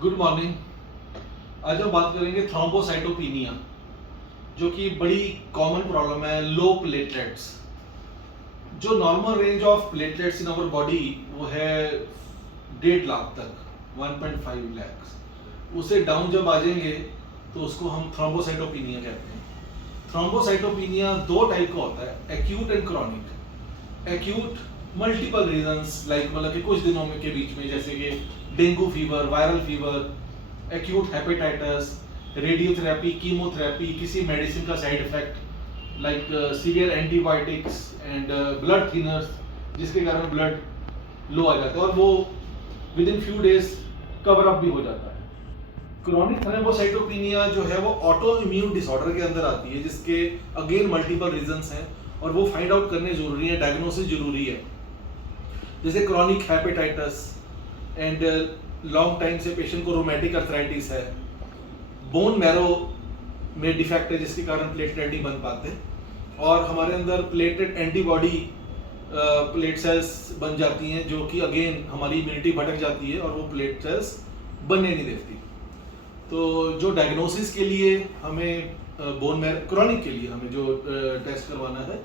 Good morning. आज हम बात करेंगे थ्रोम्बोसाइटोपिनिया, जो कि बड़ी कॉमन प्रॉब्लम है। लो प्लेटलेट्स, जो normal range of platelets in our body वो है 1.5 लाख तक, 1.5 लाख। उसे डाउन जब आ जाएंगे तो उसको हम थ्रोम्बोसाइटोपिनिया कहते हैं। थ्रोम्बोसाइटोपिनिया दो टाइप का होता है, acute and chronic. Acute multiple reasons like मतलब कि कुछ दिनों में के बीच में, जैसे कि dengue fever, viral fever, acute hepatitis, radiotherapy, chemotherapy, किसी मेडिसिन का side effect like severe antibiotics and blood thinners, जिसके कारण ब्लड लो आ जाता है और वो with in few days cover up भी हो जाता है। क्रॉनिक थ्रोम्बोसाइटोपिनिया जो है वो ऑटो इम्यून डिसऑर्डर के अंदर आती है, जिसके अगेन मल्टीपल रीजंस हैं और वो फाइंड आउट करने जरूरी है, डायग्नोसिस जरूरी है। जैसे chronic hepatitis and long time से पेशेंट को रोमेटिक अर्थराइटिस है, बोन मैरो में डिफेक्ट है जिसके कारण प्लेटलेट नहीं बन पाते, और हमारे अंदर प्लेटलेट एंटीबॉडी प्लेट सेल्स बन जाती हैं जो कि अगेन हमारी इम्यूनिटी भटक जाती है और वो प्लेट सेल्स बनने नहीं देती। तो जो डायग्नोसिस के लिए हमें बोन मैरो, क्रॉनिक के लिए हमें जो टेस्ट करवाना है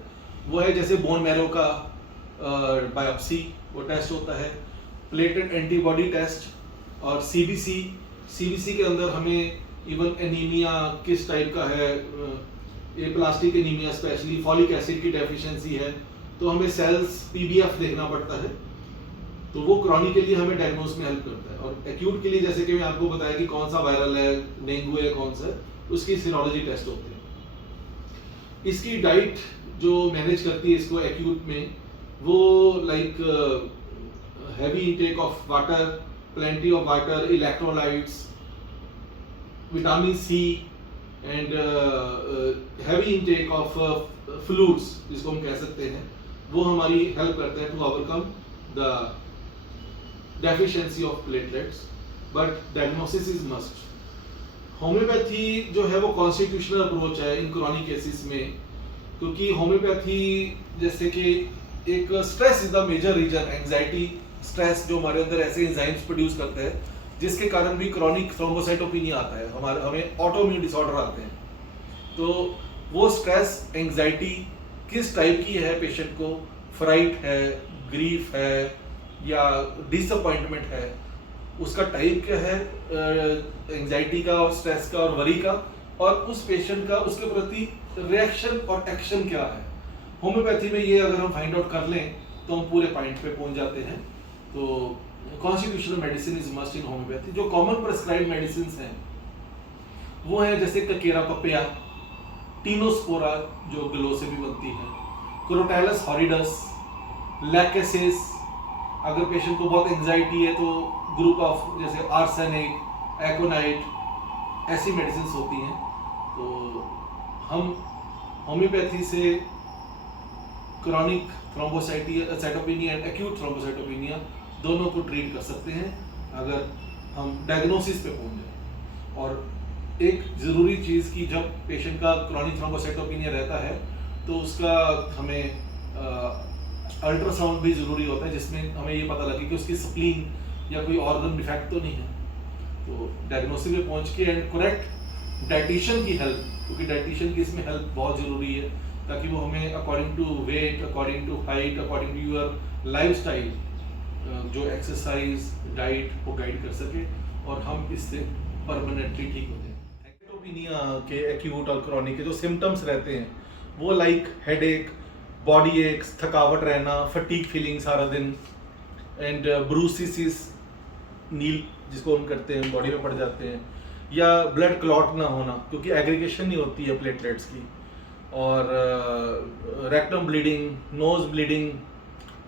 वो है जैसे बोन मैरो का बायोप्सी, वो टेस्ट होता है, प्लेटलेट एंटीबॉडी टेस्ट और सीबीसी। सीबीसी के अंदर हमें इवन एनीमिया किस टाइप का है, aplastic anaemia specially, folic acid की डेफिशिएंसी है तो हमें सेल्स पीबीएफ देखना पड़ता है। तो वो क्रॉनिक के लिए हमें डायग्नोस में हेल्प करता है। और एक्यूट के लिए जैसे कि मैं आपको बताया कि कौन सा वायरल है, डेंगू है, कौन सा है, उसकी सीरोलॉजी टेस्ट होते हैं। इसकी डाइट जो मैनेज करती है इसको एक्यूट में, वो like heavy intake of water, plenty of water, electrolytes, vitamin C and heavy intake of fluids जिसको हम कह सकते हैं, वो हमारी हेल्प करते हैं to overcome the deficiency of platelets. But diagnosis is must. Homeopathy जो है वो कॉन्स्टिट्यूशनल अप्रोच है इन क्रॉनिक केसेस में, क्योंकि होम्योपैथी जैसे कि एक stress is the major reason, anxiety, stress जो हमारे अंदर ऐसे एंजाइम्स प्रोड्यूस करते हैं जिसके कारण भी क्रॉनिक थ्रोम्बोसाइटोपिनिया आता है, हमें ऑटोइम्यून डिसऑर्डर आते हैं। तो वो स्ट्रेस एंजाइटी किस टाइप की है, पेशेंट को फ्राइट है, ग्रीफ है या डिसअपॉइंटमेंट है, उसका टाइप क्या है एंजाइटी का और स्ट्रेस का और वरी का, और उस पेशेंट का उसके प्रति रिएक्शन और एक्शन क्या है। होम्योपैथी में ये अगर हम फाइंड आउट कर लें तो हम पूरे पॉइंट पे पहुंच जाते हैं। तो constitutional medicine is must in homeopathy. जो कॉमन प्रेस्क्राइब मेडिसिन हैं वो है जैसे ककेरा पपिया, टीनोस्पोरा जो ग्लो से भी बनती है, क्रोटैलस हॉरिडस, लैकेसिस। अगर पेशेंट को बहुत एंजाइटी है तो ग्रुप ऑफ जैसे आर्सेनिक, एकोनाइट, ऐसी मेडिसिन होती हैं। तो हम होम्योपैथी से chronic thrombocytopenia and acute thrombocytopenia दोनों को ट्रीट कर सकते हैं अगर हम डायग्नोसिस पे पहुंच जाए। और एक ज़रूरी चीज़ कि जब पेशेंट का क्रॉनिक थ्रोम्बोसाइटोपिनिया रहता है तो उसका हमें अल्ट्रासाउंड भी ज़रूरी होता है, जिसमें हमें ये पता लगे कि उसकी स्प्लीन या कोई ऑर्गन डिफेक्ट तो नहीं है। तो डायग्नोसिस में पहुंच के एंड करेक्ट डाइटिशियन की हेल्प, क्योंकि डाइटिशियन की इसमें हेल्प बहुत ज़रूरी है ताकि वो हमें according to weight, according to height, according to your lifestyle जो एक्सरसाइज, डाइट वो गाइड कर सके और हम इससे परमानेंटली ठीक हो जाए। थ्रोम्बोसाइटोपिनिया के एक्यूट और क्रॉनिक के जो सिम्टम्स रहते हैं वो लाइक हेडेक, बॉडी एक्स, थकावट रहना, फटीग फीलिंग सारा दिन, एंड ब्रूसिस, नील जिसको हम करते हैं बॉडी में पड़ जाते हैं, या ब्लड क्लॉट ना होना क्योंकि एग्रीगेशन नहीं होती है प्लेटलेट्स की, और रेक्टम ब्लीडिंग, नोज ब्लीडिंग।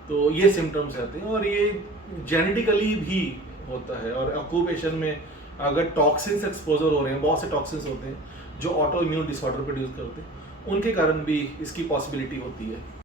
तो ये सिम्टम्स रहते हैं और ये जेनेटिकली भी होता है। और ऑक्यूपेशन में अगर टॉक्सिन्स एक्सपोजर हो रहे हैं, बहुत से टॉक्सिन्स होते हैं जो ऑटो इम्यून डिसऑर्डर प्रोड्यूस करते हैं, उनके कारण भी इसकी पॉसिबिलिटी होती है।